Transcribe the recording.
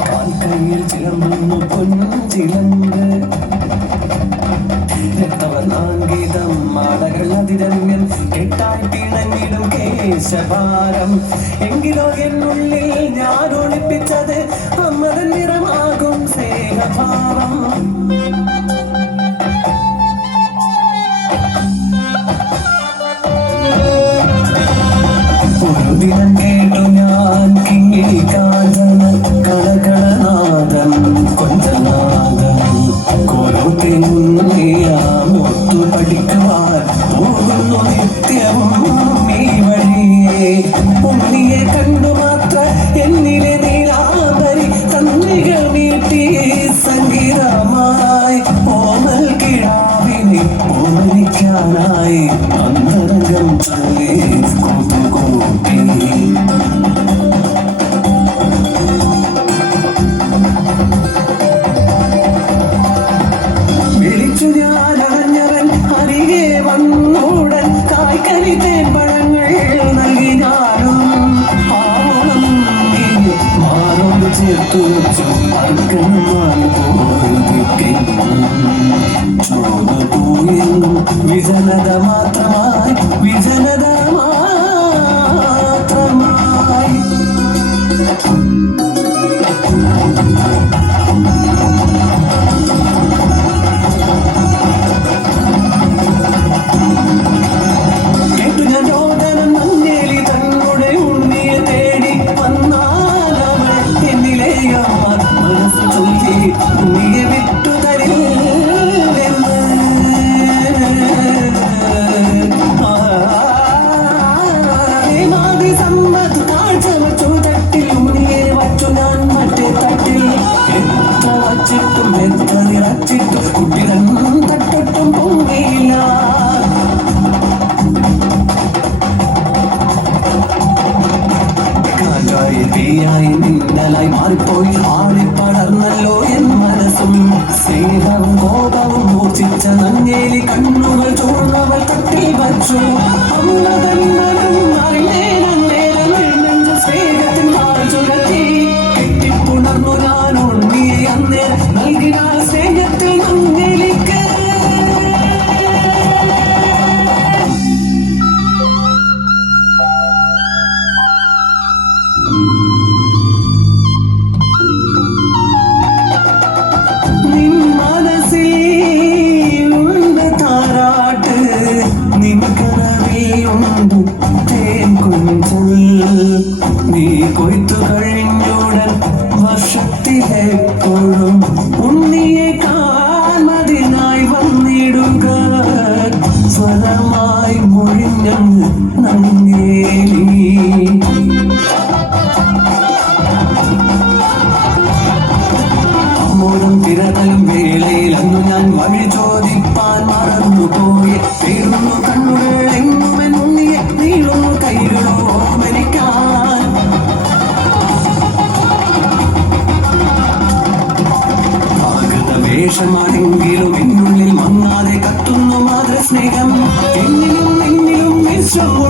കാൽക്കൈയിൽ ചിലമ്പുന്നു പൊഞ്ചിലമ്പ് രക്തവർണാംഗീതം മാടകൾ അതിരമ്യൻ കെട്ടായി പിണങ്ങിടും കേശഭാരം എങ്കിലോ എന്നുള്ളിൽ ഞാൻ ഒളിപ്പിച്ചത് അമ്മതൻ നിറമാകും സ്നേഹഭാവം ഒരു ദിനം കേട്ടു ഞാൻ കിങ്ങിണി കാഞ്ചന കളകളനാദം കൊഞ്ചനാദം കോലോത്തെ മുത്തു പഠിക്കുവാൻ പോകുന്നു നിത്യവും ഈ വഴിയെ ഉണ്ണിയെ കണ്ടു മാത്ര എന്നിലെ നീലാംബരി തന്നികൾ നീട്ടി സംഗീതമായി ഓമൽ കിഴാവിനെ ഓമനിക്കാനായി അന്തരംഗം ചൊല്ലി കൂട്ടുകൂട്ടി വിളിച്ചു ഞാൻ അണഞ്ഞവൻ അരികെ വന്നൂടൻ കായ്ക്കനി തേൻപഴങ്ങൾ നൽകി ഞാനും പാവം മാറോട് ചേർത്തു വെച്ചു അർക്കനുമായി പോയെന്നും വിജനത മാത്രമായി വിജനത മാത്രമായി കേട്ടു ഞാൻ രോദനം മഞ്ഞേലി തന്നോടെ ഉണ്ണിയെ തേടി വന്നാലവൾ എന്നിലെ മനസ്സ് ചൊല്ലി ഉണ്ണിയെ വിട്ടു തരില്ലെന്ന് സമ്മത് കാഴ്ച വച്ചു തട്ടിൽ ഉണ്ണിയെ വച്ചു ഞാൻ മറ്റേ തട്ടിൽ എത്ര വച്ചിട്ടും എത്ര നിറച്ചിട്ടും കുട്ടികൾ തട്ടിട്ടും പൊങ്ങിയില്ല കാറ്റായി തീയായി മിന്നലായി മാറിപ്പോയി ആടിപ്പടർന്നല്ലോ എൻ മനസ്സും സ്നേഹവും കോപവും മൂർച്ഛിച്ച നങ്ങേലി കണ്ണുകൾ ചോർന്നവൾ തട്ടിൽ വച്ചു സ്നേഹത്തിൻ ചുഴറ്റി കെട്ടിപ്പുണർന്നു ഞാൻ ഉണ്ണിയെ അന്നേ നൽകിനാൽ സ്നേഹത്തിൽ നങ്ങേലിക്ക് നിൻ മനസ്സിൽ ഉണ്ട് താരാട്ട് നിൻ കനവിലുണ്ട് തേൻ കൊഞ്ചൽ നീ കൊയ്ത്തു കഴിഞ്ഞുടൻ വർഷത്തിലെപ്പോഴും ഉണ്ണിയെ കാൺമതിനായി വന്നിടുക സ്വരമായി മൊഴിഞ്ഞങ്ങ് നങ്ങേലി അമ്മോടും തിരതലും വേളയിൽ അന്നു ഞാൻ വഴി ചോദിപ്പാൻ മറന്നുപോയി പേരുന്നു കണ്ണുകൾ എങ്ങുമെൻ ഉണ്ണിയെ നീളുന്നു കൈകളോ ഓമനിക്കാൻ വേഷമാണെങ്കിലും എന്നുള്ളിൽ മങ്ങാതെ കത്തുന്നു മാതൃസ്നേഹം എന്നിലും വിശ്വം